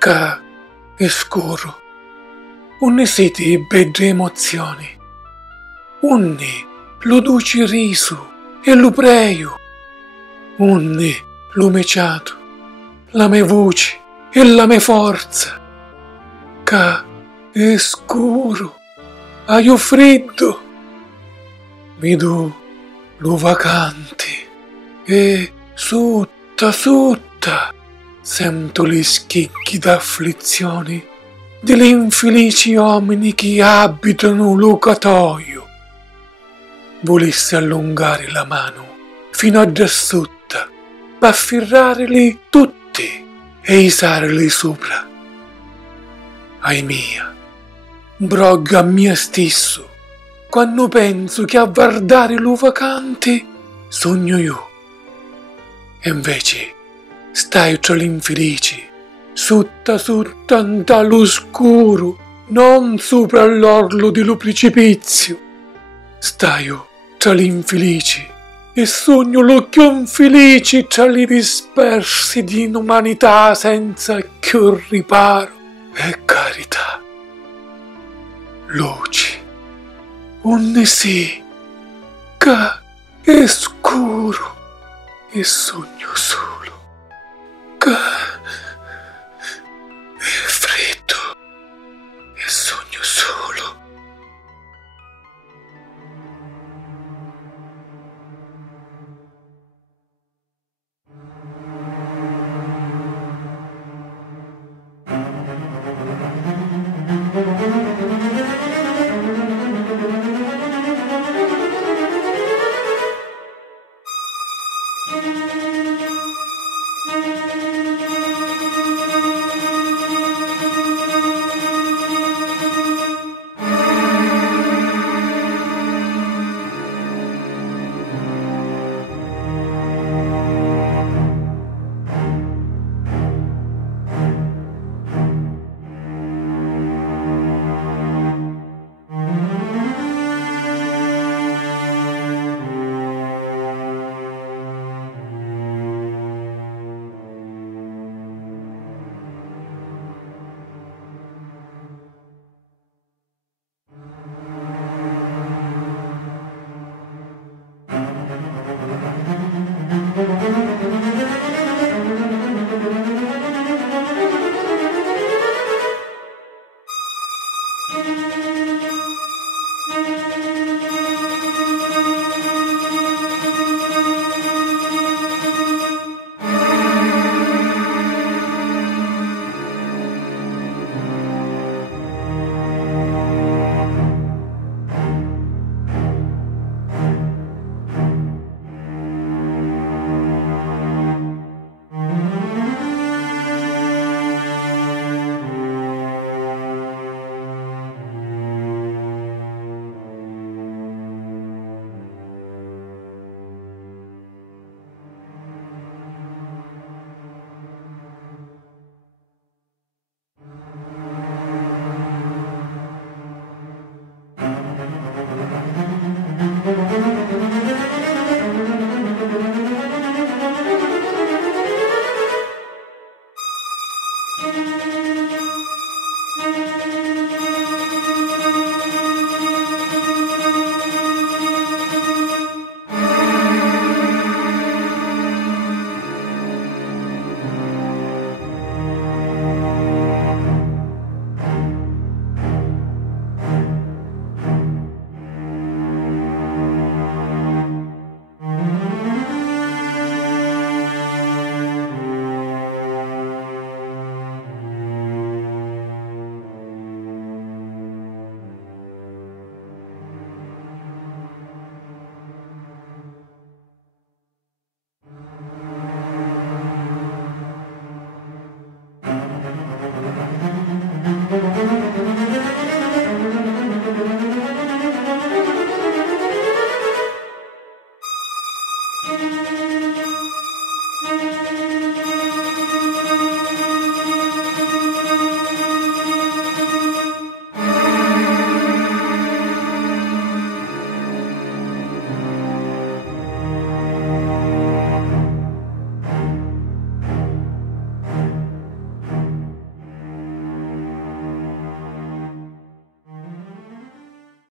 Ca è scuro. Unne siete belle emozioni. Unne lo duci risu e lo preio. Unne lo meciato, la me voce e la me forza. Ca è scuro. Aio freddo. Vedo lo vacante e sutta sento le schicchi d'afflizioni delle infelici uomini che abitano lo catoio. Volesse allungare la mano fino a da sotto, per afferrarli tutti e isarli sopra. Ahimia, brogga a mia stesso, quando penso che a guardare lo vacante sogno io. E invece stai tra gli infelici, sotto all'oscuro, non sopra l'orlo dello precipizio. Staio tra gli infelici e sogno l'occhio infelici tra gli dispersi di inumanità senza che riparo e carità. Luci, onde sì, che è scuro e sogno su.